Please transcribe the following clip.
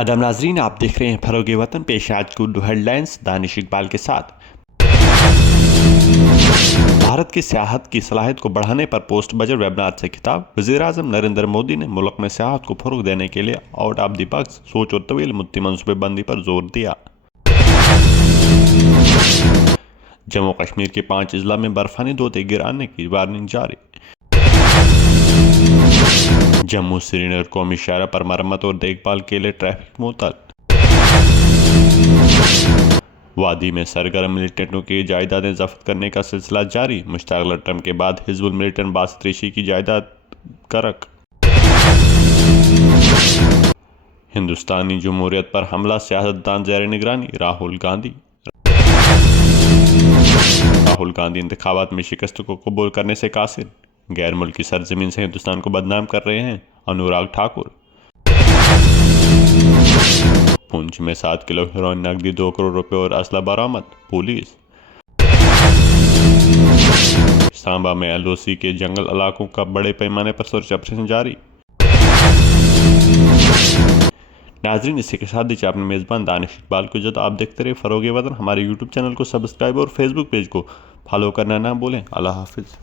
अदब नाजरीन, आप देख रहे हैं फरोगे वतन। पेश आज की उर्दू हेडलाइंस दानिश इकबाल के साथ। भारत की सियाहत की सलाहियत को बढ़ाने पर पोस्ट बजट वेबिनार से खिताब। वज़ीर-ए-आज़म नरेंद्र मोदी ने मुल्क में सियाहत को फरोग देने के लिए आउट ऑफ द बॉक्स सोच और तवील मुद्दी मनसूबेबंदी पर जोर दिया। जम्मू कश्मीर के 5 अजला में बर्फानी धोते गिराने की वार्निंग जारी। जम्मू श्रीनगर कौमी शाहरा पर मरम्मत और देखभाल के लिए ट्रैफिक मुअत्तल। वादी में सरगर्म मिलिटेंटों की जायदादें जब्त करने का सिलसिला जारी। मुश्ताक ट्रंप के बाद हिजबुल मिलिटेंट बासित ऋषि की जायदाद करक। हिंदुस्तानी जमहूरियत पर हमला, सियासतदान ज़ेर निगरानी। राहुल गांधी इंतखाबात में शिकस्त को कबूल करने से कासिर। गैर मुल्की सरजमीन से हिंदुस्तान को बदनाम कर रहे हैं अनुराग ठाकुर। पुंछ में 7 किलो हेरोइन, नकदी 2 करोड़ रुपए और असला बरामद। पुलिस। सांबा में एलओसी के जंगल इलाकों का बड़े पैमाने पर सर्च ऑपरेशन जारी। नाजरीन, इसी के साथ दीजिए अपने मेज़बान दानिश इकबाल को जब आप देखते रहे फरोगे वतन। हमारे यूट्यूब चैनल को सब्सक्राइब और फेसबुक पेज को फॉलो करना ना भूलें। अल्लाह हाफिज़।